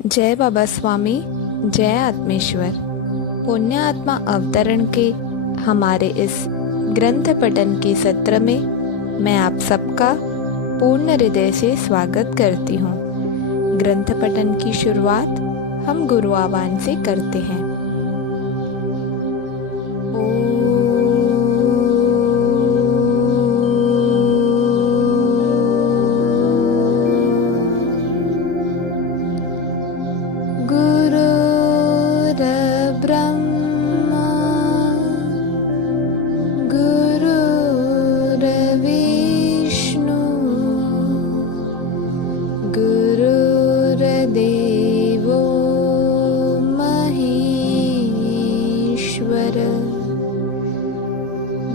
जय बाबा स्वामी, जय आत्मेश्वर। पुण्य आत्मा अवतरण के हमारे इस ग्रंथ पठन के सत्र में मैं आप सबका पूर्ण हृदय से स्वागत करती हूँ। ग्रंथ पठन की शुरुआत हम गुरु आह्वान से करते हैं। गुरुर्ब्रह्मा गुरुर्विष्णु गुरुर्देवो महेश्वर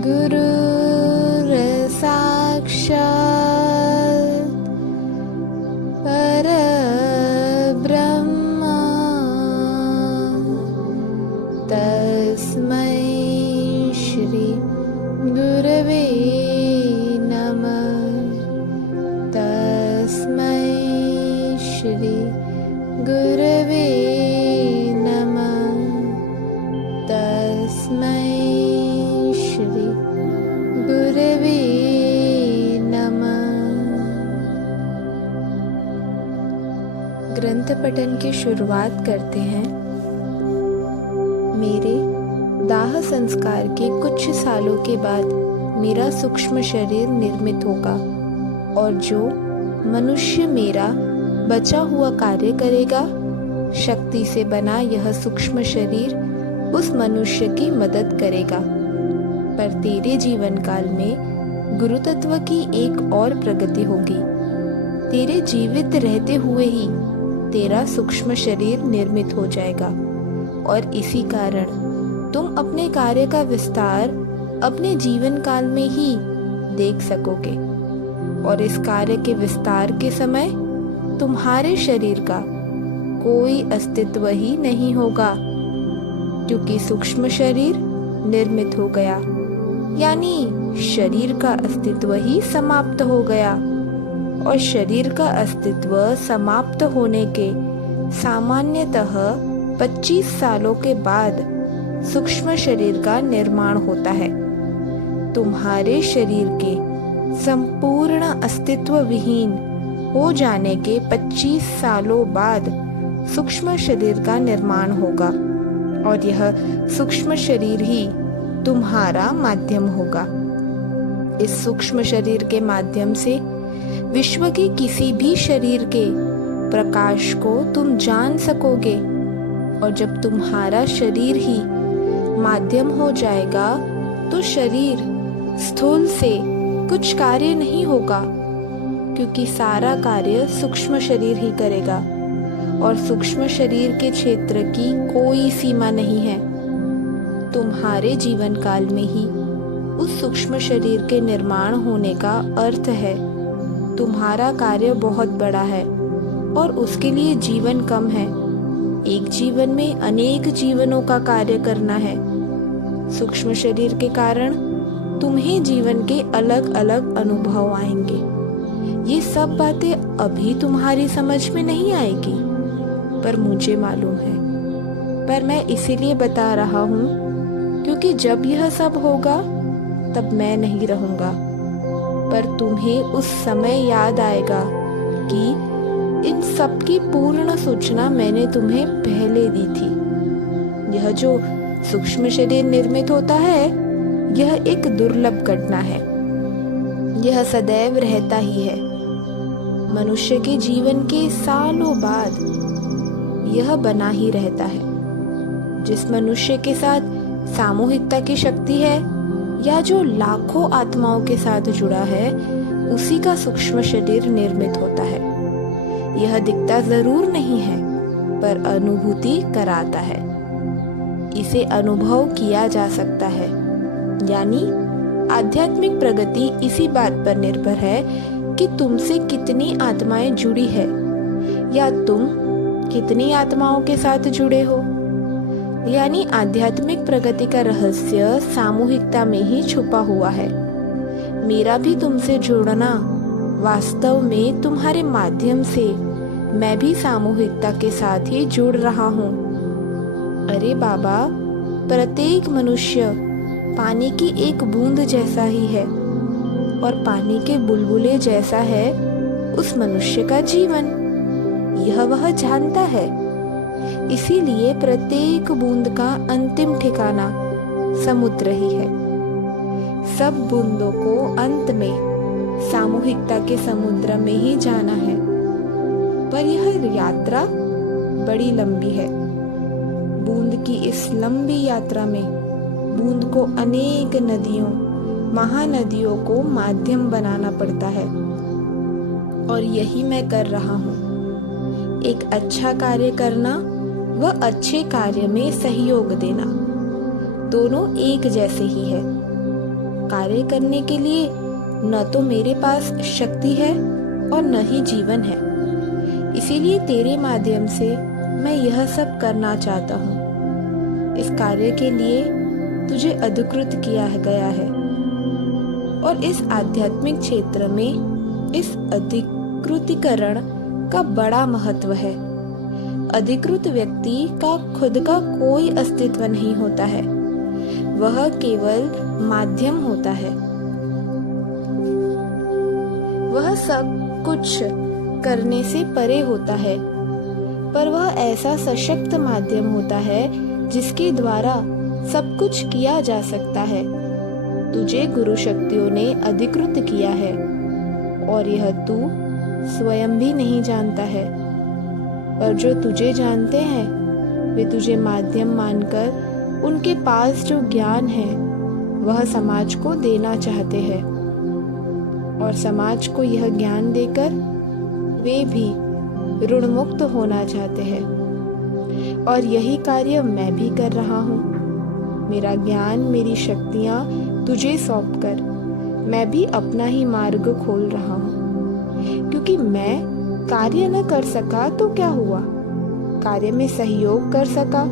गुरुर्साक्षात् परब्रह्म तस्मै श्री गुरवे नमः। तस्मै श्री गुरवे नमः। तस्मै श्री गुरवे नमः। ग्रंथ पठन की शुरुआत करते हैं। मेरे दाह संस्कार के कुछ सालों के बाद मेरा सूक्ष्म शरीर निर्मित होगा और जो मनुष्य मेरा बचा हुआ कार्य करेगा, शक्ति से बना यह सूक्ष्म शरीर उस मनुष्य की मदद करेगा। पर तेरे जीवन काल में गुरु तत्व की एक और प्रगति होगी। तेरे जीवित रहते हुए ही तेरा सूक्ष्म शरीर निर्मित हो जाएगा और इसी कारण तुम अपने कार्य का विस्तार अपने जीवन काल में ही देख सकोगे और इस कार्य के विस्तार के समय तुम्हारे शरीर का कोई अस्तित्व ही नहीं होगा, क्योंकि सूक्ष्म शरीर निर्मित हो गया, यानी शरीर का अस्तित्व ही समाप्त हो गया। और शरीर का अस्तित्व समाप्त होने के सामान्यतः 25 सालों के बाद सूक्ष्म शरीर का निर्माण होता है। तुम्हारे शरीर के संपूर्ण अस्तित्व विहीन हो जाने के 25 सालों बाद सूक्ष्म शरीर का निर्माण होगा और यह सूक्ष्म शरीर ही तुम्हारा माध्यम होगा। इस सूक्ष्म शरीर के माध्यम से विश्व के किसी भी शरीर के प्रकाश को तुम जान सकोगे। और जब तुम्हारा शरीर ही माध्यम हो जाएगा तो शरीर स्थूल से कुछ कार्य नहीं होगा, क्योंकि सारा कार्य सूक्ष्म शरीर ही करेगा और सूक्ष्म शरीर के क्षेत्र की कोई सीमा नहीं है। तुम्हारे जीवन काल में ही उस सूक्ष्म शरीर के निर्माण होने का अर्थ है तुम्हारा कार्य बहुत बड़ा है और उसके लिए जीवन कम है। एक जीवन में अनेक जीवनों का कार्य करना है। सूक्ष्म शरीर के कारण तुम्हें जीवन के अलग अलग अनुभव आएंगे। ये सब बातें अभी तुम्हारी समझ में नहीं आएगी, पर मुझे मालूम है। पर मैं इसीलिए बता रहा हूँ क्योंकि जब यह सब होगा तब मैं नहीं रहूँगा, पर तुम्हें उस समय याद आएगा कि इन सब की पूर्ण सूचना मैंने तुम्हें पहले दी थी। यह जो सूक्ष्म शरीर निर्मित होता है, यह एक दुर्लभ घटना है। यह सदैव रहता ही है। मनुष्य के जीवन के सालों बाद यह बना ही रहता है। जिस मनुष्य के साथ सामूहिकता की शक्ति है या जो लाखों आत्माओं के साथ जुड़ा है, उसी का सूक्ष्म शरीर निर्मित होता है। यह दिखता जरूर नहीं है, पर अनुभूति कराता है। इसे अनुभव किया जा सकता है, यानी आध्यात्मिक प्रगति इसी बात पर निर्भर है कि तुमसे कितनी आत्माएं जुड़ी है या तुम कितनी आत्माओं के साथ जुड़े हो। यानी आध्यात्मिक प्रगति का रहस्य सामूहिकता में ही छुपा हुआ है। मेरा भी तुमसे जुड़ना वास्तव में तुम्हारे माध्यम से मैं भी सामूहिकता के साथ ही जुड़ रहा हूँ। अरे बाबा, प्रत्येक मनुष्य पानी की एक बूंद जैसा ही है और पानी के बुलबुले जैसा है उस मनुष्य का जीवन। यह वह जानता है। इसीलिए प्रत्येक बूंद का अंतिम ठिकाना समुद्र ही है। सब बूंदों को अंत में सामूहिकता के समुद्र में ही जाना है। पर यह यात्रा बड़ी लंबी है। बूंद की इस लंबी यात्रा में बूंद को अनेक नदियों, महानदियों को माध्यम बनाना पड़ता है और यही मैं कर रहा हूँ। एक अच्छा कार्य करना व अच्छे कार्य में सहयोग देना, दोनों एक जैसे ही है। कार्य करने के लिए न तो मेरे पास शक्ति है और न ही जीवन है। इसीलिए तेरे माध्यम से मैं यह सब करना चाहता हूँ। इस कार्य के लिए तुझे अधिकृत किया गया है और इस आध्यात्मिक क्षेत्र में इस अधिकृतीकरण का बड़ा महत्व है। अधिकृत व्यक्ति का खुद का कोई अस्तित्व नहीं होता है, वह केवल माध्यम होता है। वह सब कुछ करने से परे होता है, पर वह ऐसा सशक्त माध्यम होता है जिसके द्वारा सब कुछ किया जा सकता है। तुझे गुरु शक्तियों ने अधिकृत किया है और यह तू स्वयं भी नहीं जानता है। पर जो तुझे जानते हैं वे तुझे माध्यम मानकर उनके पास जो ज्ञान है वह समाज को देना चाहते हैं और समाज को यह ज्ञान देकर वे भी ऋण मुक्त होना चाहते हैं। और यही कार्य मैं भी कर रहा हूँ। मेरा ज्ञान, मेरी शक्तियाँ तुझे सौंपकर मैं भी अपना ही मार्ग खोल रहा हूँ। क्योंकि मैं कार्य न कर सका तो क्या हुआ, कार्य में सहयोग कर सका,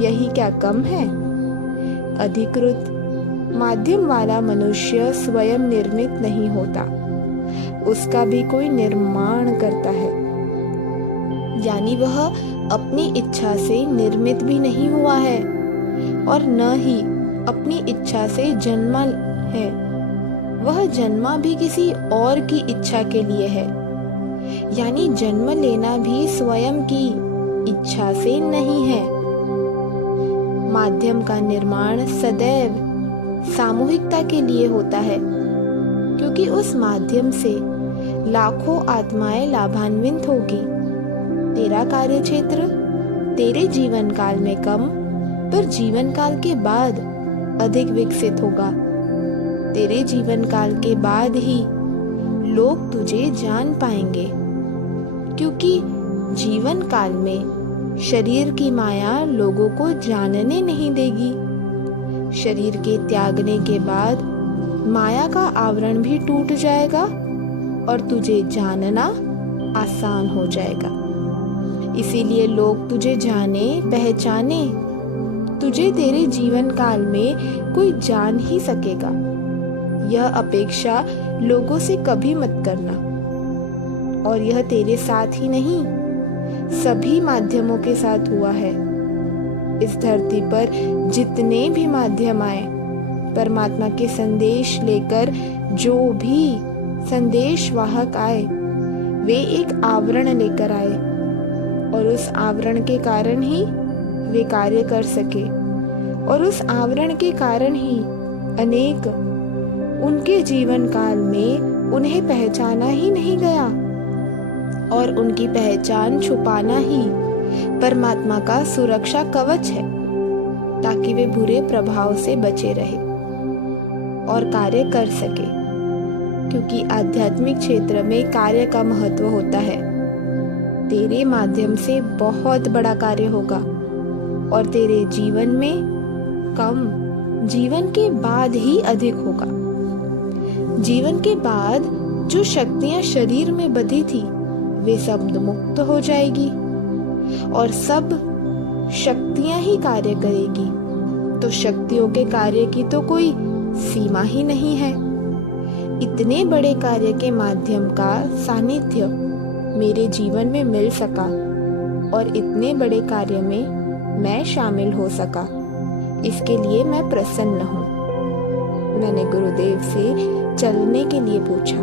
यही क्या कम है। अधिकृत माध्यम वाला मनुष्य स्वयं निर्मित नहीं होता, उसका भी कोई निर्माण करता है। यानी वह अपनी इच्छा से निर्मित भी नहीं हुआ है और न ही अपनी इच्छा से जन्मा है। वह जन्मा भी किसी और की इच्छा के लिए है। यानी जन्म लेना भी स्वयं की इच्छा से नहीं है। माध्यम का निर्माण सदैव सामूहिकता के लिए होता है, क्योंकि उस माध्यम से लाखों आत्माएं लाभान्वित होगी। तेरा कार्य क्षेत्र तेरे जीवन काल में कम, पर जीवन काल के बाद अधिक विकसित होगा। तेरे जीवन काल के बाद ही लोग तुझे जान पाएंगे, क्योंकि जीवन काल में शरीर की माया लोगों को जानने नहीं देगी। शरीर के त्यागने के बाद माया का आवरण भी टूट जाएगा और तुझे जानना आसान हो जाएगा। इसीलिए लोग तुझे जाने, पहचाने, तुझे तेरे जीवन काल में कोई जान ही सकेगा। यह अपेक्षा लोगों से कभी मत करना। और यह तेरे साथ ही नहीं, सभी माध्यमों के साथ हुआ है। इस धरती पर जितने भी माध्यम आए, परमात्मा के संदेश लेकर जो भी संदेश वाहक आए, वे एक आवरण लेकर आए और उस आवरण के कारण ही वे कार्य कर सके और उस आवरण के कारण ही अनेक उनके जीवन काल में उन्हें पहचाना ही नहीं गया और उनकी पहचान छुपाना ही परमात्मा का सुरक्षा कवच है, ताकि वे बुरे प्रभाव से बचे रहे और कार्य कर सके। क्योंकि आध्यात्मिक क्षेत्र में कार्य का महत्व होता है। तेरे माध्यम से बहुत बड़ा कार्य होगा और तेरे जीवन में कम, जीवन के बाद ही अधिक होगा। जीवन के बाद जो शक्तियां शरीर में बंधी थी वे सब मुक्त हो जाएगी और सब शक्तियां ही कार्य करेगी। तो शक्तियों के कार्य की तो कोई सीमा ही नहीं है। इतने बड़े कार्य के माध्यम का सानिध्य मेरे जीवन में मिल सका और इतने बड़े कार्य में मैं शामिल हो सका, इसके लिए मैं प्रसन्न हूँ। मैंने गुरुदेव से चलने के लिए पूछा।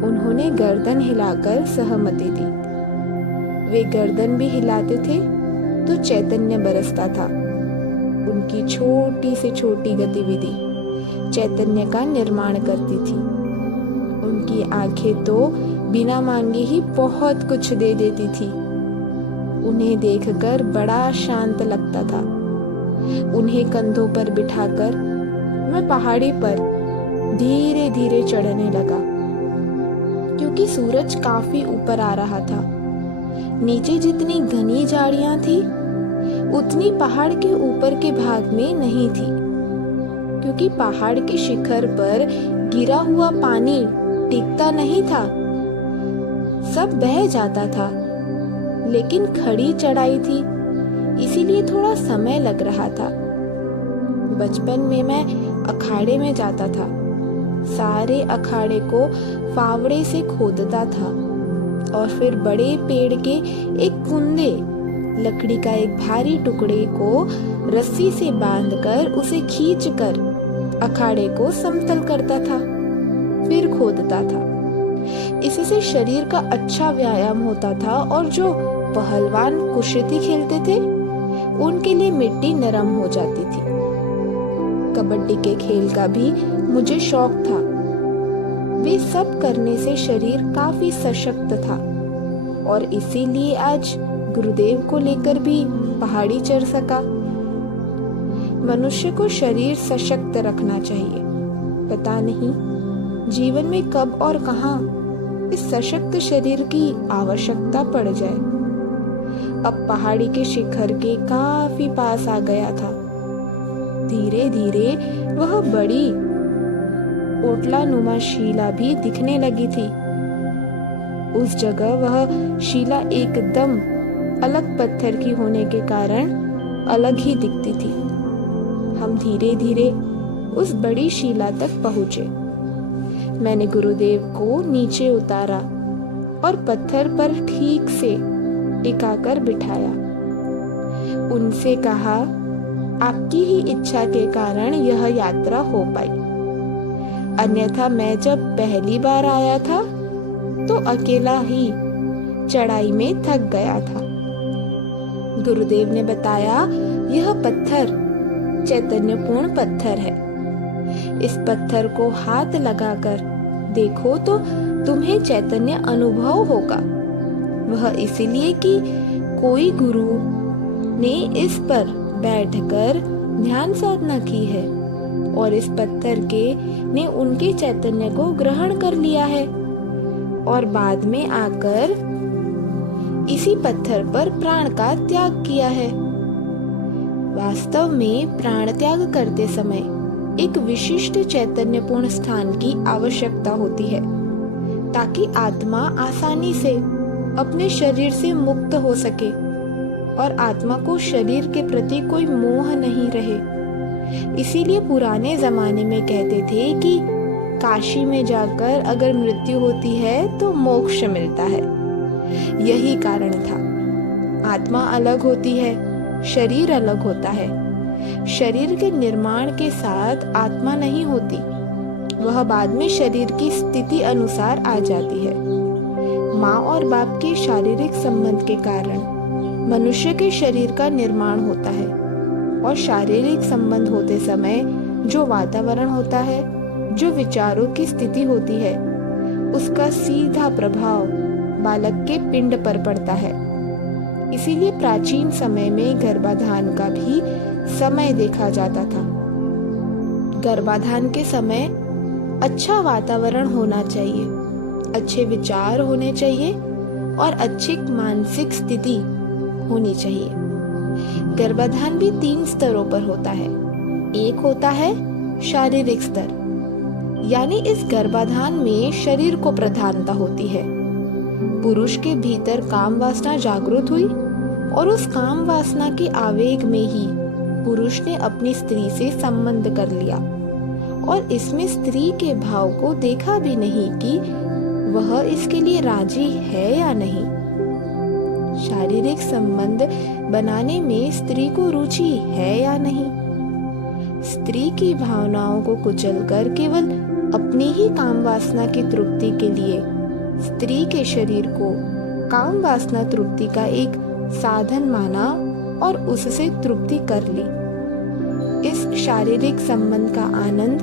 उन्होंने गर्दन हिलाकर सहमति दी। वे गर्दन भी हिलाते थे तो चैतन्य बरसता था। उनकी छोटी से छोटी गतिविधि चैतन्य का निर्माण करती थी। उनकी आंखें तो बिना मांगे ही बहुत कुछ दे देती थी। उन्हें देखकर बड़ा शांत लगता था। उन्हें कंधों पर बिठाकर मैं पहाड़ी पर धीरे धीरे चढ़ने लगा, क्योंकि सूरज काफी ऊपर आ रहा था। नीचे जितनी घनी झाड़ियां थी उतनी पहाड़ के ऊपर के भाग में नहीं थी, क्योंकि पहाड़ के शिखर पर गिरा हुआ पानी टिकता नहीं था, सब बह जाता था। लेकिन खड़ी चढ़ाई थी, इसीलिए थोड़ा समय लग रहा था। बचपन में मैं अखाड़े में जाता था। सारे अखाड़े को फावड़े से खोदता था और फिर बड़े पेड़ के एक कुंदे लकड़ी का एक भारी टुकड़े को रस्सी से बांधकर उसे खींचकर अखाड़े को समतल करता था, फिर खोदता था। इससे शरीर का अच्छा व्यायाम होता था और जो पहलवान कुश्ती खेलते थे उनके लिए मिट्टी नरम हो जाती थी। कबड्डी के खेल का भी मुझे शौक था। वे सब करने से शरीर काफी सशक्त था और इसीलिए आज गुरुदेव को लेकर भी पहाड़ी चढ़ सका। मनुष्य को शरीर सशक्त रखना चाहिए। पता नहीं जीवन में कब और कहां इस सशक्त शरीर की आवश्यकता पड़ जाए। अब पहाड़ी के शिखर के काफी पास आ गया था। धीरे धीरे वह बड़ी ओटला नुमा शिला भी दिखने लगी थी। उस जगह वह शिला एकदम अलग पत्थर की होने के कारण अलग ही दिखती थी। हम धीरे धीरे उस बड़ी शिला तक पहुंचे। मैंने गुरुदेव को नीचे उतारा और पत्थर पर ठीक से टिकाकर बिठाया। उनसे कहा, आपकी ही इच्छा के कारण यह यात्रा हो पाई, अन्यथा मैं जब पहली बार आया था तो अकेला ही चढ़ाई में थक गया था। गुरुदेव ने बताया, यह पत्थर चैतन्यपूर्ण पत्थर है। इस पत्थर को हाथ लगाकर देखो तो तुम्हें चैतन्य अनुभव होगा। वह इसलिए कि कोई गुरु ने इस पर बैठकर ध्यान साधना की है और इस पत्थर के ने उनके चैतन्य को ग्रहण कर लिया है और बाद में आकर इसी पत्थर पर प्राण का त्याग किया है। वास्तव में प्राण त्याग करते समय एक विशिष्ट चैतन्यपूर्ण स्थान की आवश्यकता होती है, ताकि आत्मा आसानी से अपने शरीर से मुक्त हो सके और आत्मा को शरीर के प्रति कोई मोह नहीं रहे। इसीलिए पुराने जमाने में कहते थे कि काशी में जाकर अगर मृत्यु होती है तो मोक्ष मिलता है। यही कारण था। आत्मा अलग होती है, शरीर अलग होता है। शरीर के निर्माण के साथ आत्मा नहीं होती, वह बाद में शरीर की स्थिति अनुसार आ जाती है। माँ और बाप के शारीरिक संबंध के कारण मनुष्य के शरीर का निर्माण होता है और शारीरिक संबंध होते समय जो वातावरण होता है, जो विचारों की स्थिति होती है, उसका सीधा प्रभाव बालक के पिंड पर पड़ता है। इसीलिए प्राचीन समय में गर्भाधान का भी समय देखा जाता था। गर्भाधान के समय अच्छा वातावरण होना चाहिए, अच्छे विचार होने चाहिए और अच्छी मानसिक स्थिति होनी चाहिए। गर्भाधान भी 3 स्तरों पर होता है। एक होता है शारीरिक स्तर, यानी इस गर्भाधान में शरीर को प्रधानता होती है। पुरुष के भीतर काम वासना जागृत हुई और उस काम वासना के आवेग में ही पुरुष ने अपनी स्त्री से संबंध कर लिया और इसमें स्त्री के भाव को देखा भी नहीं कि वह इसके लिए राजी है या नहीं। शारीरिक संबंध बनाने में स्त्री को रुचि है या नहीं। स्त्री की भावनाओं को कुचलकर केवल अपनी ही काम वासना की तृप्ति के लिए स्त्री के शरीर को काम वासना तृप्ति का एक साधन माना और उससे तृप्ति कर ली। इस शारीरिक संबंध का आनंद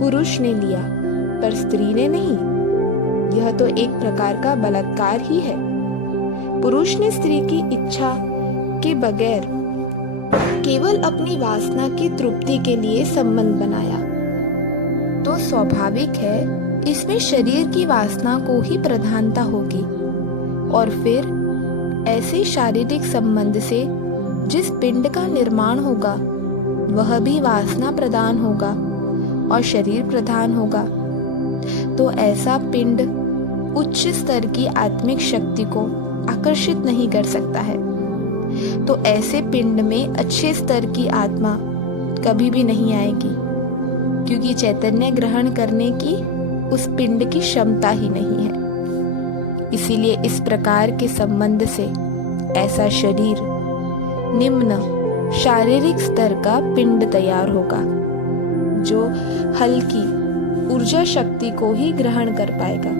पुरुष ने लिया पर स्त्री ने नहीं। यह तो एक प्रकार का बलात्कार ही है। पुरुष ने स्त्री की इच्छा के बगैर केवल अपनी वासना की तृप्ति के लिए संबंध बनाया, तो स्वाभाविक है इसमें शरीर की वासना को ही प्रधानता होगी। और फिर ऐसे शारीरिक संबंध से जिस पिंड का निर्माण होगा वह भी वासना प्रधान होगा और शरीर प्रधान होगा। तो ऐसा पिंड उच्च स्तर की आत्मिक शक्ति को आकर्षित नहीं कर सकता है। तो ऐसे पिंड में अच्छे स्तर की आत्मा कभी भी नहीं आएगी, क्योंकि चैतन्य ग्रहण करने की उस पिंड की क्षमता ही नहीं है। इसीलिए इस प्रकार के संबंध से ऐसा शरीर निम्न शारीरिक स्तर का पिंड तैयार होगा, जो हल्की ऊर्जा शक्ति को ही ग्रहण कर पाएगा,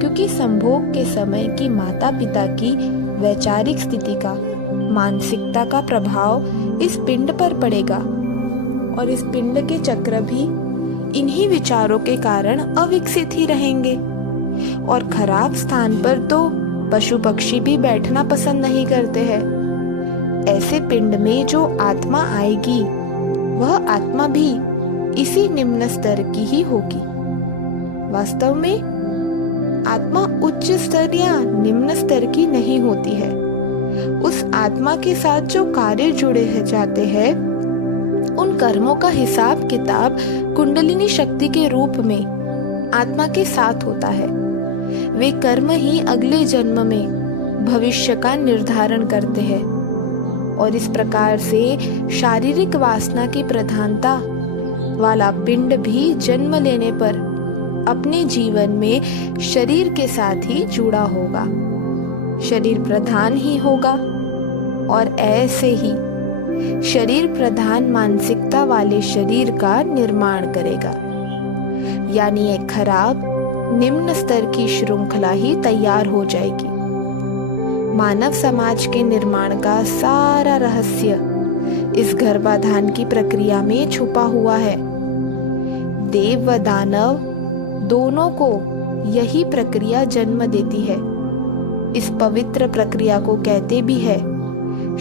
क्योंकि संभोग के समय की माता पिता की वैचारिक स्थिति का, मानसिकता का प्रभाव इस पिंड पर पड़ेगा और इस पिंड के चक्र भी इन्हीं विचारों के कारण अविकसित ही रहेंगे। और खराब स्थान पर तो पशु पक्षी भी बैठना पसंद नहीं करते हैं। ऐसे पिंड में जो आत्मा आएगी वह आत्मा भी इसी निम्न स्तर की ही होगी। वास्तव में आत्मा उच्च स्तर या निम्न स्तर की नहीं होती है। उस आत्मा के साथ जो कार्य जुड़े जाते हैं उन कर्मों का हिसाब किताब कुंडलिनी शक्ति के रूप में आत्मा के साथ होता है। वे कर्म ही अगले जन्म में भविष्य का निर्धारण करते हैं और इस प्रकार से शारीरिक वासना की प्रधानता वाला पिंड भी जन्म लेने पर अपने जीवन में शरीर के साथ ही जुड़ा होगा, शरीर प्रधान ही होगा और ऐसे ही शरीर प्रधान मानसिकता वाले शरीर का निर्माण करेगा। यानी एक खराब निम्न स्तर की श्रृंखला ही तैयार हो जाएगी। मानव समाज के निर्माण का सारा रहस्य इस गर्भाधान की प्रक्रिया में छुपा हुआ है। देव व दानव दोनों को यही प्रक्रिया जन्म देती है। इस पवित्र प्रक्रिया को कहते भी है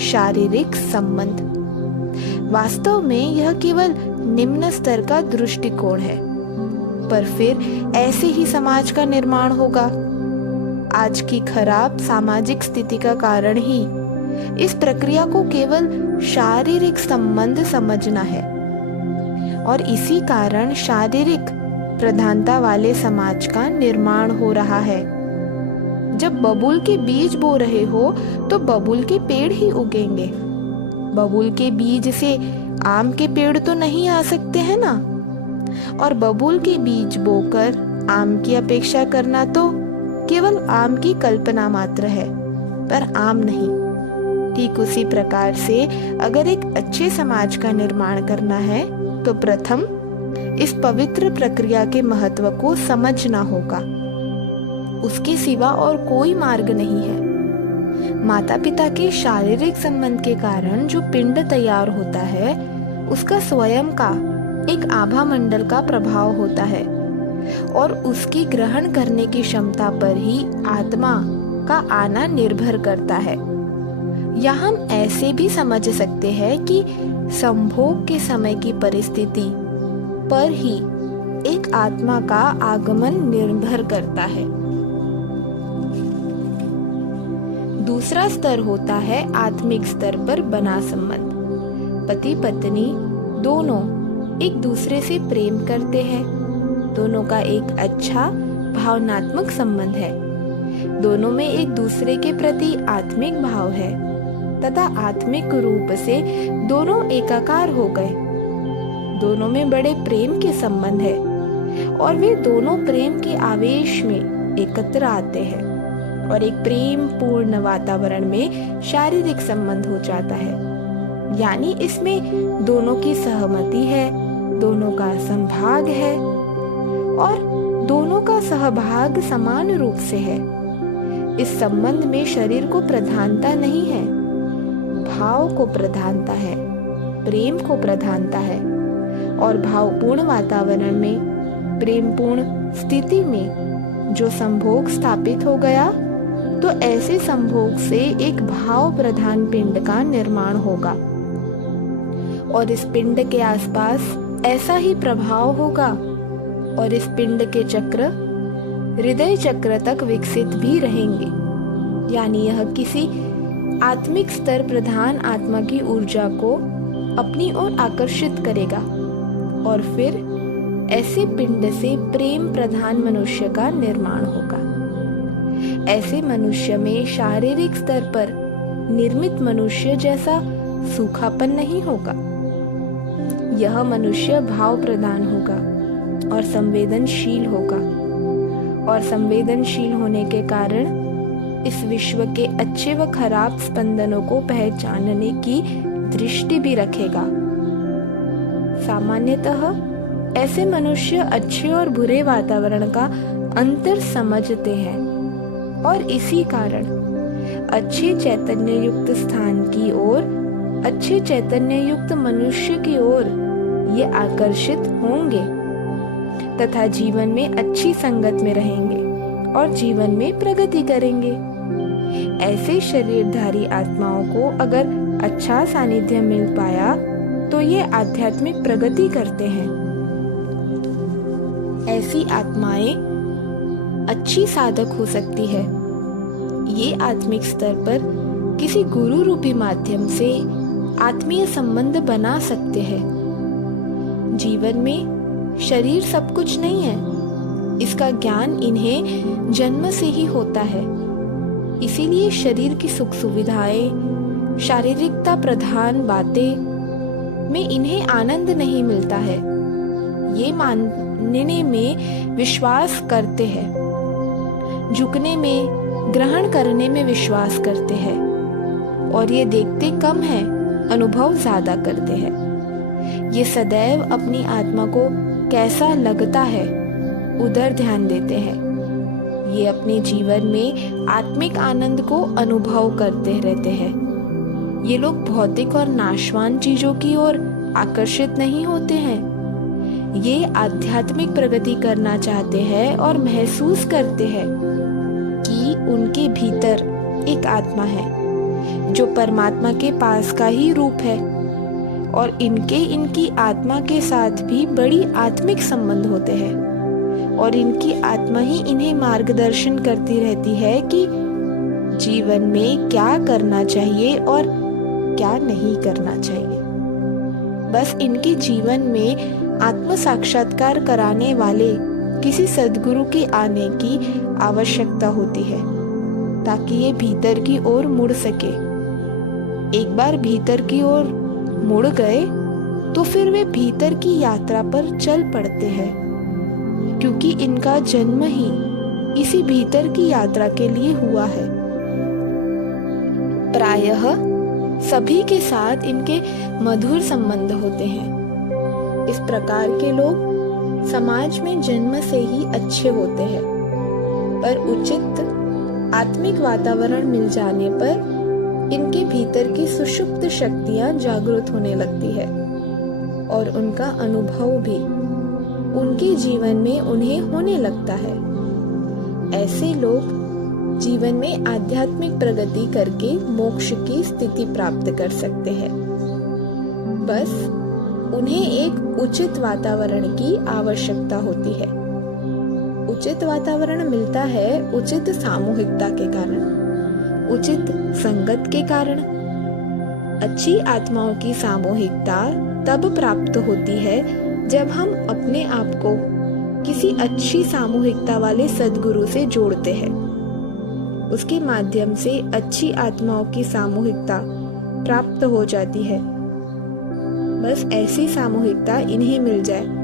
शारीरिक संबंध। वास्तव में यह केवल निम्न स्तर का दृष्टिकोण है, पर फिर ऐसे ही समाज का निर्माण होगा। आज की खराब सामाजिक स्थिति का कारण ही इस प्रक्रिया को केवल शारीरिक संबंध समझना है और इसी कारण शारीरिक प्रधानता वाले समाज का निर्माण हो रहा है। जब बबूल के बीज बो रहे हो तो बबूल के पेड़ ही उगेंगे। बबूल के बीज से आम के पेड़ तो नहीं आ सकते हैं ना। और बबूल के बीज बोकर आम की अपेक्षा करना तो केवल आम की कल्पना मात्र है, पर आम नहीं। ठीक उसी प्रकार से अगर एक अच्छे समाज का निर्माण करना है तो प्रथम इस पवित्र प्रक्रिया के महत्व को समझना होगा। उसके सिवा और कोई मार्ग नहीं है। माता पिता के शारीरिक संबंध के कारण जो पिंड तैयार होता है उसका स्वयं का एक आभा मंडल का प्रभाव होता है और उसकी ग्रहण करने की क्षमता पर ही आत्मा का आना निर्भर करता है। यहाँ हम ऐसे भी समझ सकते हैं कि संभोग के समय की परिस्थिति पर ही एक आत्मा का आगमन निर्भर करता है। दूसरा स्तर होता है आत्मिक स्तर पर बना संबंध। पति पत्नी दोनों एक दूसरे से प्रेम करते हैं। दोनों का एक अच्छा भावनात्मक संबंध है। दोनों में एक दूसरे के प्रति आत्मिक भाव है तथा आत्मिक रूप से दोनों एकाकार हो गए। दोनों में बड़े प्रेम के संबंध है और वे दोनों प्रेम के आवेश में एकत्र आते हैं और एक प्रेम पूर्ण वातावरण में शारीरिक संबंध हो जाता है। यानी इसमें दोनों की सहमति है, दोनों का संभाग है और दोनों का सहभाग समान रूप से है। इस संबंध में शरीर को प्रधानता नहीं है, भाव को प्रधानता है, प्रेम को प्रधानता है। और भावपूर्ण वातावरण में, प्रेमपूर्ण स्थिति में जो संभोग स्थापित हो गया, तो ऐसे संभोग से एक भाव प्रधान पिंड का निर्माण होगा और इस पिंड के आसपास ऐसा ही प्रभाव होगा और इस पिंड के चक्र हृदय चक्र तक विकसित भी रहेंगे। यानी यह किसी आत्मिक स्तर प्रधान आत्मा की ऊर्जा को अपनी ओर आकर्षित करेगा और फिर ऐसे पिंड से प्रेम प्रधान मनुष्य का निर्माण होगा। ऐसे मनुष्य में शारीरिक स्तर पर निर्मित मनुष्य जैसा सूखापन नहीं होगा। यह मनुष्य भाव प्रधान होगा और संवेदनशील होगा और संवेदनशील होने के कारण इस विश्व के अच्छे व खराब स्पंदनों को पहचानने की दृष्टि भी रखेगा। सामान्यतः ऐसे मनुष्य अच्छे और बुरे वातावरण का अंतर समझते हैं और इसी कारण अच्छे चैतन्य युक्त स्थान की ओर, अच्छे चैतन्य युक्त मनुष्य की ओर ये आकर्षित होंगे तथा जीवन में अच्छी संगत में रहेंगे और जीवन में प्रगति करेंगे। ऐसे शरीरधारी आत्माओं को अगर अच्छा सानिध्य मिल पाया तो ये आध्यात्मिक प्रगति करते हैं। ऐसी आत्माएं अच्छी साधक हो सकती है। ये आत्मिक स्तर पर किसी गुरु रूपी माध्यम से आत्मीय संबंध बना सकते हैं। जीवन में शरीर सब कुछ नहीं है, इसका ज्ञान इन्हें जन्म से ही होता है। इसीलिए शरीर की सुख सुविधाएं, शारीरिकता प्रधान बातें में इन्हें आनंद नहीं मिलता है। ये मानने में विश्वास करते हैं, झुकने में, ग्रहण करने में विश्वास करते हैं और ये देखते कम है, अनुभव ज्यादा करते हैं। ये सदैव अपनी आत्मा को कैसा लगता है उधर ध्यान देते हैं। ये अपने जीवन में आत्मिक आनंद को अनुभव करते रहते हैं। ये लोग भौतिक और नाशवान चीजों की ओर आकर्षित नहीं होते हैं। ये आध्यात्मिक प्रगति करना चाहते हैं और महसूस करते हैं कि उनके भीतर एक आत्मा है जो परमात्मा के पास का ही रूप है और इनकी आत्मा के साथ भी बड़ी आत्मिक संबंध होते हैं और इनकी आत्मा ही इन्हें मार्गदर्शन करती रहती है कि जीवन में क्या करना चाहिए और क्या नहीं करना चाहिए। बस इनके जीवन में आत्म साक्षात्कार कराने वाले किसी सद्गुरु के आने की आवश्यकता होती है ताकि ये भीतर की ओर मुड़ सके। एक बार भीतर की ओर मुड़ गए तो फिर वे भीतर की यात्रा पर चल पड़ते हैं, क्योंकि इनका जन्म ही इसी भीतर की यात्रा के लिए हुआ है। प्रायः सभी के साथ इनके मधुर संबंध होते हैं। इस प्रकार के लोग समाज में जन्म से ही अच्छे होते हैं, पर उचित आत्मिक वातावरण मिल जाने पर इनके भीतर की सुषुप्त शक्तियां जागृत होने लगती है और उनका अनुभव भी उनके जीवन में उन्हें होने लगता है। ऐसे लोग जीवन में आध्यात्मिक प्रगति करके मोक्ष की स्थिति प्राप्त कर सकते हैं। बस उन्हें एक उचित वातावरण की आवश्यकता होती है। उचित वातावरण मिलता है उचित सामूहिकता के कारण, उचित संगत के कारण। अच्छी आत्माओं की सामूहिकता तब प्राप्त होती है जब हम अपने आप को किसी अच्छी सामूहिकता वाले सद्गुरु से जोड़ते हैं। उसके माध्यम से अच्छी आत्माओं की सामूहिकता प्राप्त हो जाती है। बस ऐसी सामूहिकता इन्हें मिल जाए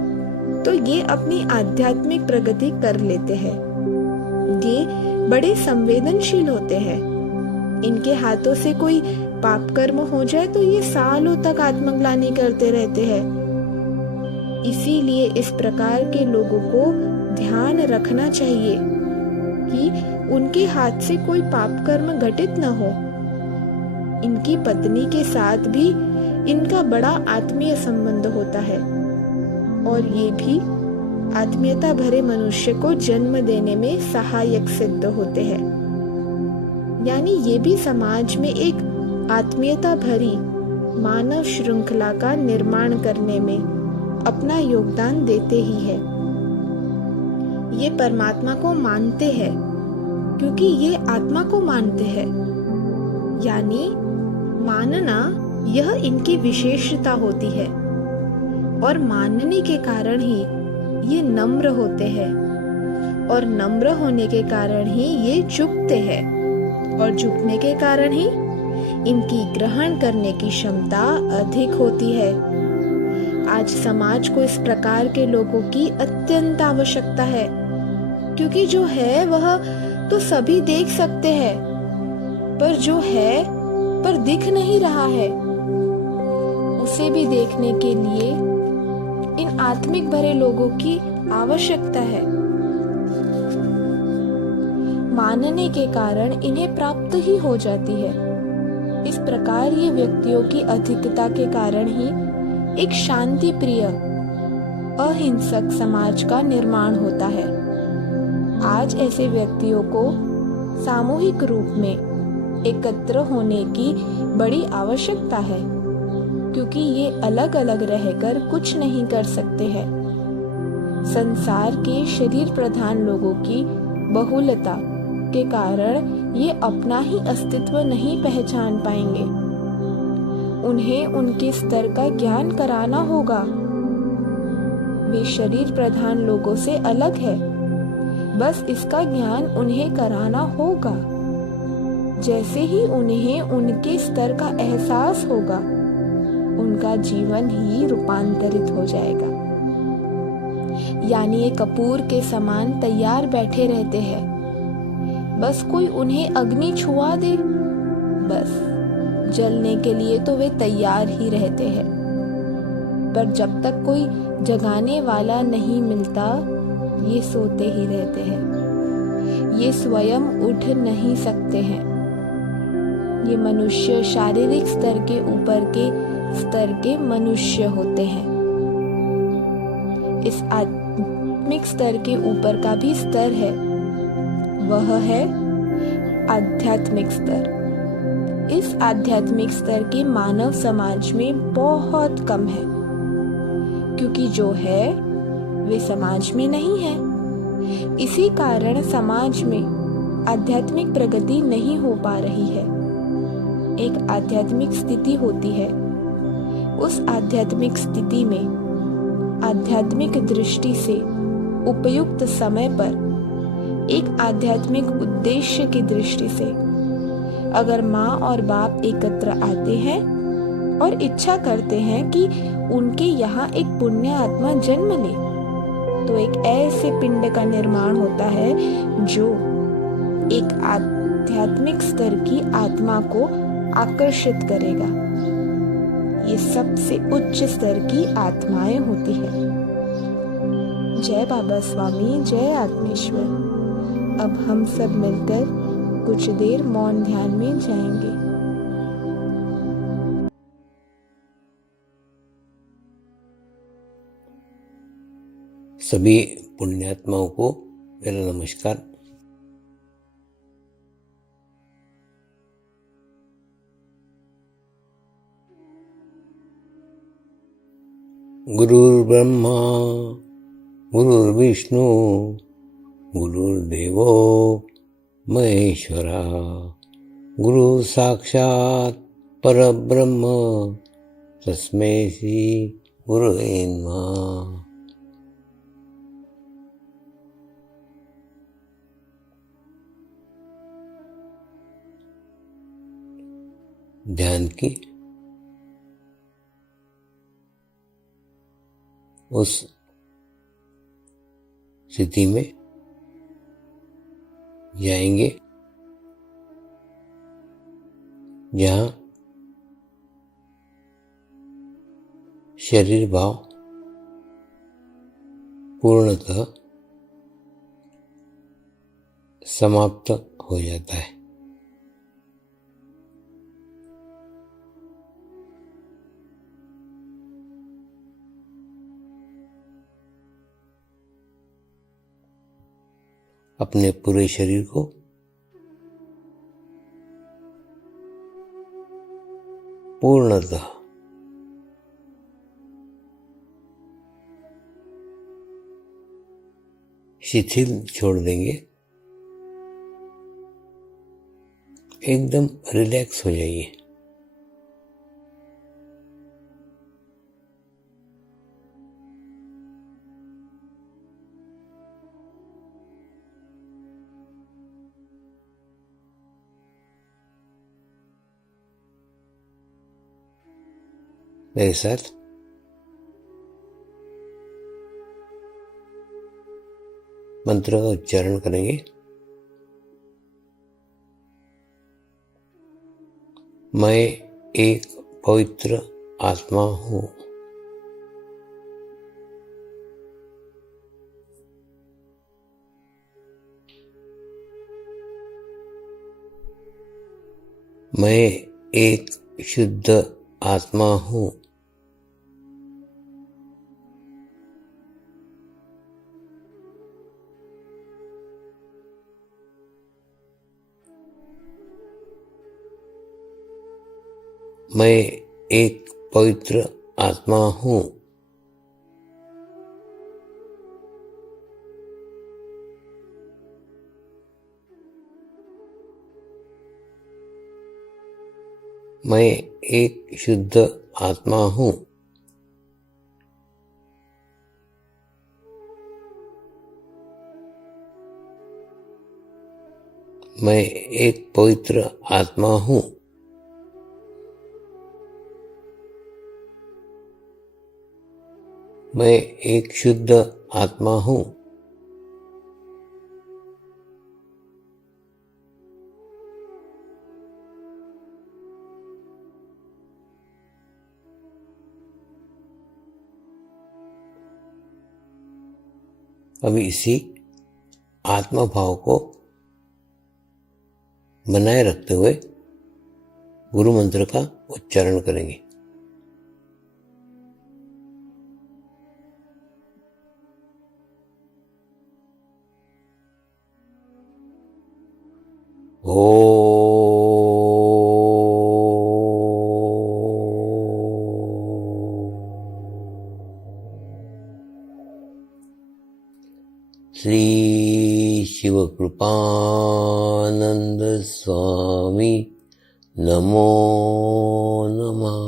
तो ये अपनी आध्यात्मिक प्रगति कर लेते हैं। ये बड़े संवेदनशील होते हैं। इनके हाथों से कोई पाप कर्म हो जाए तो ये सालों तक आत्मग्लानि करते रहते हैं। इसीलिए इस प्रकार के लोगों को ध्यान रखना चाहिए कि उनके हाथ से कोई पाप कर्म घटित न हो। इनकी पत्नी के साथ भी इनका बड़ा आत्मीय संबंध होता है और ये भी आत्मीयता भरे मनुष्य को जन्म देने में सहायक सिद्ध होते हैं। यानी ये भी समाज में एक आत्मीयता भरी मानव श्रृंखला का निर्माण करने में अपना योगदान देते ही है। ये परमात्मा को मानते हैं क्योंकि ये आत्मा को मानते हैं। यानी मानना यह इनकी विशेषता होती है और मानने के कारण ही ये नम्र होते हैं और नम्र होने के कारण ही ये झुकते हैं और झुकने के कारण ही इनकी ग्रहण करने की क्षमता अधिक होती है। आज समाज को इस प्रकार के लोगों की अत्यंत आवश्यकता है क्योंकि जो है वह तो सभी देख सकते हैं, पर जो है पर दिख नहीं रहा है, उसे भी देखने के लिए इन आत्मिक भरे लोगों की आवश्यकता है। मानने के कारण इन्हें प्राप्त ही हो जाती है। इस प्रकार ये व्यक्तियों की अधिकता के कारण ही एक शांति प्रिय अहिंसक समाज का निर्माण होता है। आज ऐसे व्यक्तियों को सामूहिक रूप में एकत्र होने की बड़ी आवश्यकता है क्योंकि ये अलग अलग रहकर कुछ नहीं कर सकते हैं। संसार के शरीर प्रधान लोगों की बहुलता के कारण ये अपना ही अस्तित्व नहीं पहचान पाएंगे। उन्हें उनके स्तर का ज्ञान कराना होगा। वे शरीर प्रधान लोगों से अलग है, बस इसका ज्ञान उन्हें कराना होगा। जैसे ही उन्हें उनके स्तर का एहसास होगा, उनका जीवन ही रूपांतरित हो जाएगा। यानी ये कपूर के समान तैयार बैठे रहते हैं, बस कोई उन्हें अग्नि छुआ दे, बस जलने के लिए तो वे तैयार ही रहते हैं। पर जब तक कोई जगाने वाला नहीं मिलता, ये सोते ही रहते हैं। ये स्वयं उठ नहीं सकते हैं। ये मनुष्य शारीरिक स्तर के ऊपर के स्तर के मनुष्य होते हैं। इस आत्मिक स्तर के ऊपर का भी स्तर है, वह है आध्यात्मिक स्तर। इस आध्यात्मिक स्तर के मानव समाज में बहुत कम है क्योंकि जो है वे समाज में नहीं है। इसी कारण समाज में आध्यात्मिक प्रगति नहीं हो पा रही है। एक आध्यात्मिक स्थिति होती है, उस आध्यात्मिक स्थिति में आध्यात्मिक दृष्टि से उपयुक्त समय पर एक आध्यात्मिक उद्देश्य की दृष्टि से अगर माँ और बाप एकत्र आते हैं और इच्छा करते हैं कि उनके यहाँ एक पुण्य आत्मा जन्म ले, तो एक ऐसे पिंड का निर्माण होता है जो एक आध्यात्मिक स्तर की आत्मा को आकर्षित करेगा। ये सबसे उच्च स्तर की आत्माएं होती है। जय बाबा स्वामी, जय आत्मेश्वर। अब हम सब मिलकर कुछ देर मौन ध्यान में जाएंगे। सभी पुण्यात्माओं को मेरा नमस्कार। गुरुर्ब्रह्मा गुरुर्विष्णु गुरुर्देवो महेश्वरा, गुरु साक्षात् परब्रह्म तस्मै श्री गुरुवे नमः। ध्यान की उस स्थिति में जाएंगे जहाँ शरीर भाव पूर्णतः समाप्त हो जाता है। अपने पूरे शरीर को पूर्णतः शिथिल छोड़ देंगे, एकदम रिलैक्स हो जाइए। मेरे साथ मंत्र का उच्चारण करेंगे। मैं एक पवित्र आत्मा हूँ। मैं एक शुद्ध आत्मा हूँ। मैं एक पवित्र आत्मा हूँ। मैं एक शुद्ध आत्मा हूँ। मैं एक पवित्र आत्मा हूँ। मैं एक शुद्ध आत्मा हूँ। अभी इसी आत्मा भाव को बनाए रखते हुए गुरु मंत्र का उच्चारण करेंगे। श्री शिव कृपानंद स्वामी नमो नमः।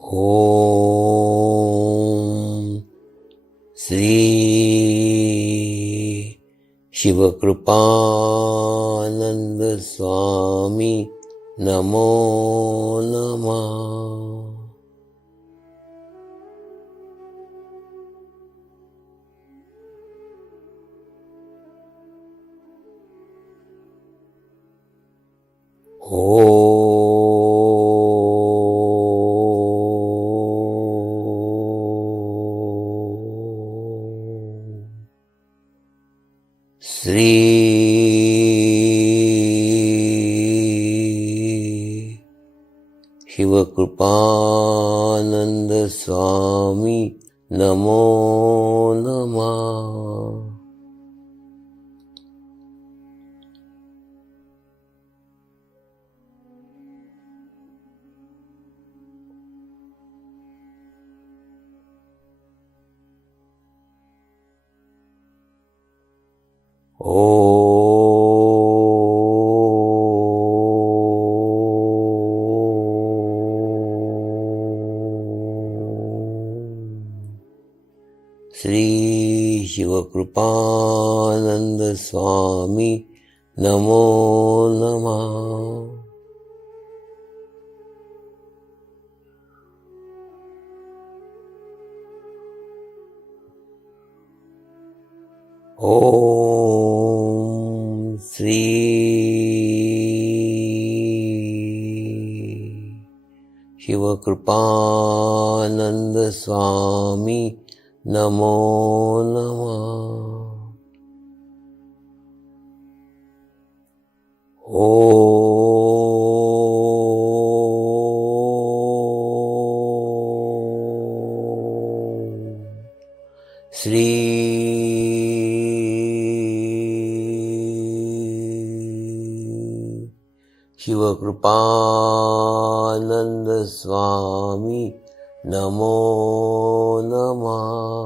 ओम श्री शिव कृपानंद स्वामी नमो नमः। श्री शिव कृपानंद स्वामी नमो नमः। श्री शिव कृपानंद स्वामी नमो नमः। ओम श्री शिव कृपानंद स्वामी नमो नमः। ओम श्री शिव कृपानंद स्वामी नमो नमः।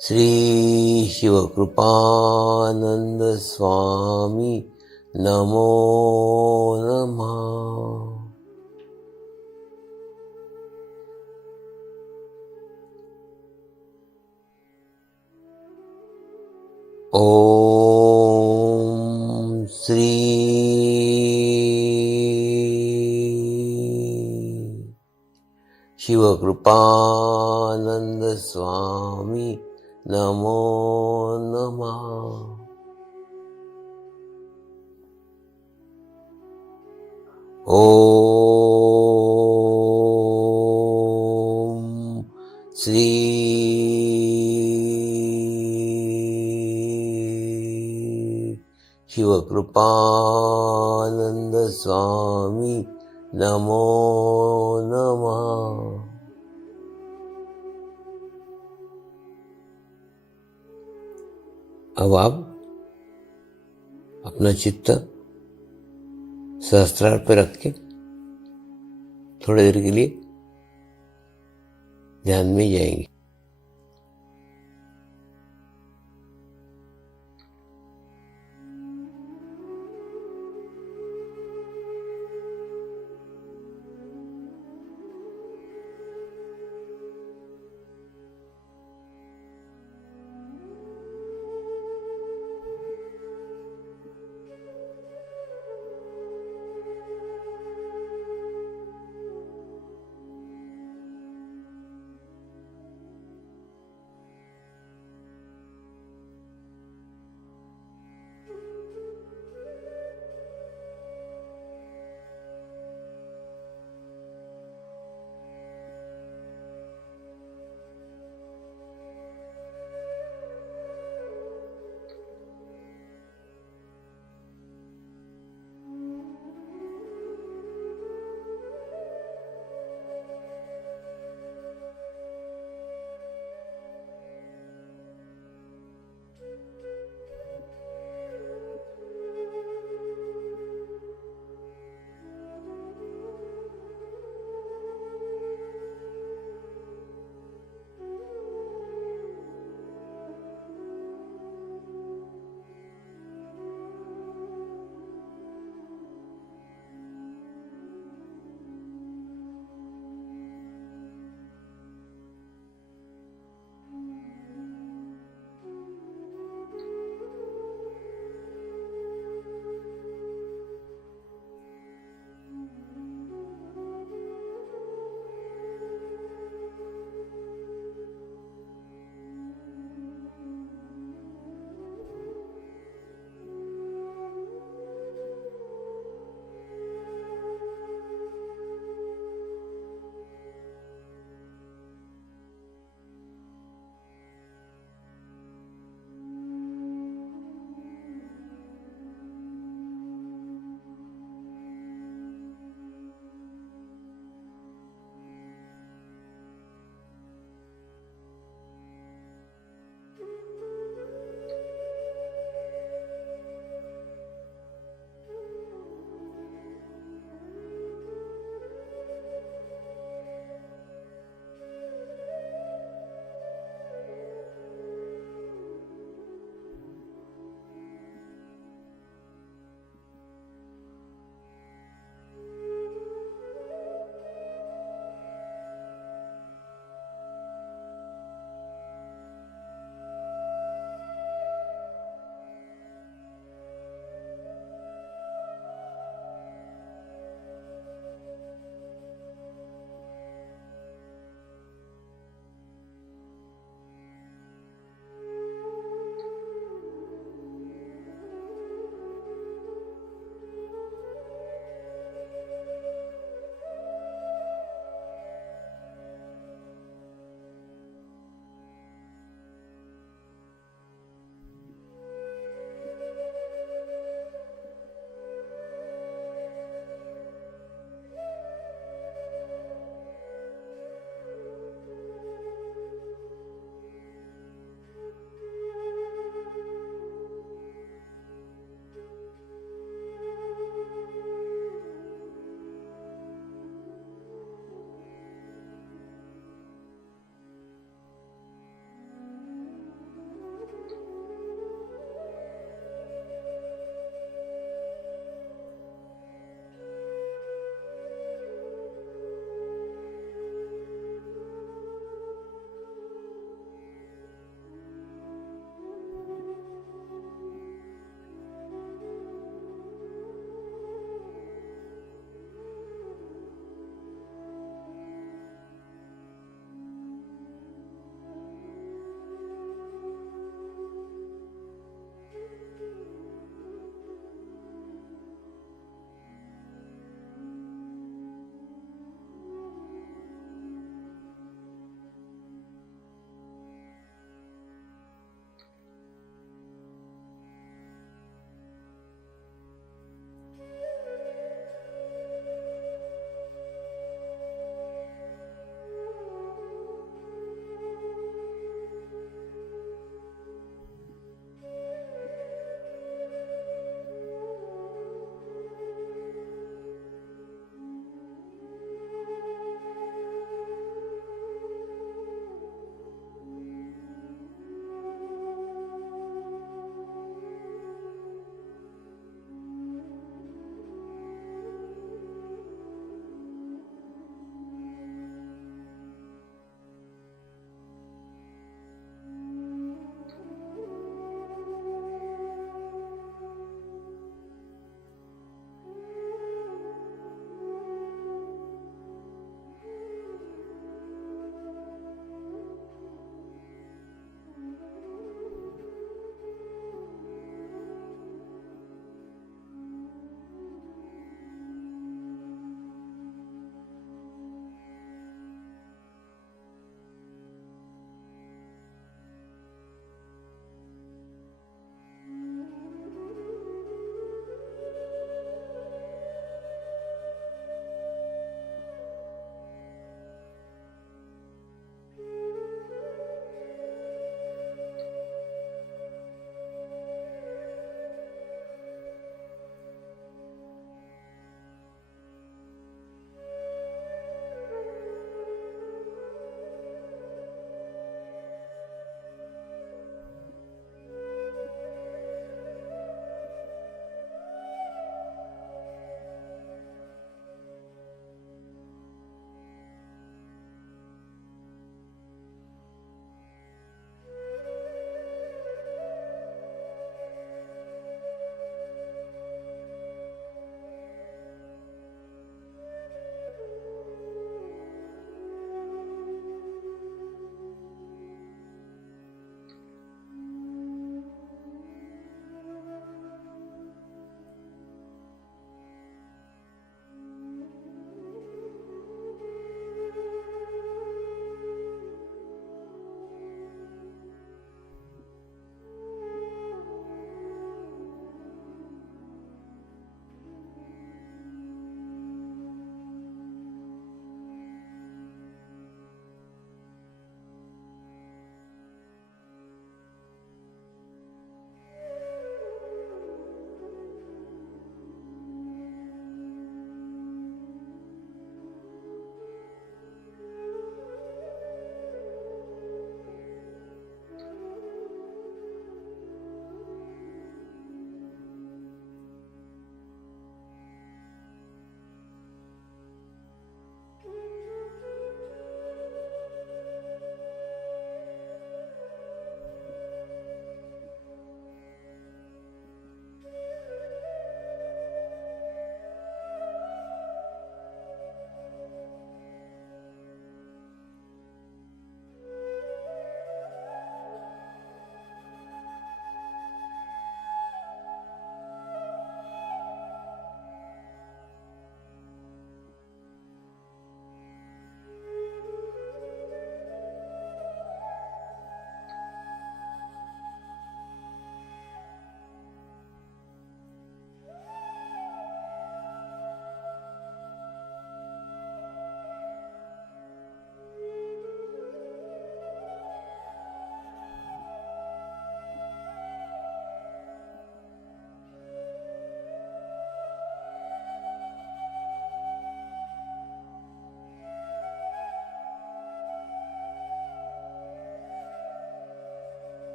श्री शिव कृपानंद स्वामी नमो नमः। ओम श्री शिव कृपानंद स्वामी नमो नमः। ओम श्री शिव कृपानंद स्वामी नमो नमः। अब आप अपना चित्त सहस्त्रार पर रख के थोड़ी देर के लिए ध्यान में जाएंगे।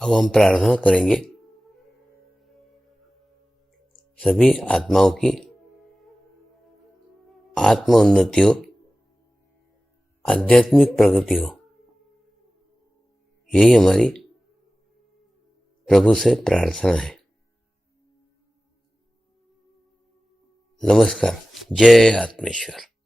अब हम प्रार्थना करेंगे सभी आत्माओं की आत्म उन्नति हो, आध्यात्मिक प्रगति हो। यही हमारी प्रभु से प्रार्थना है। नमस्कार। जय आत्मेश्वर।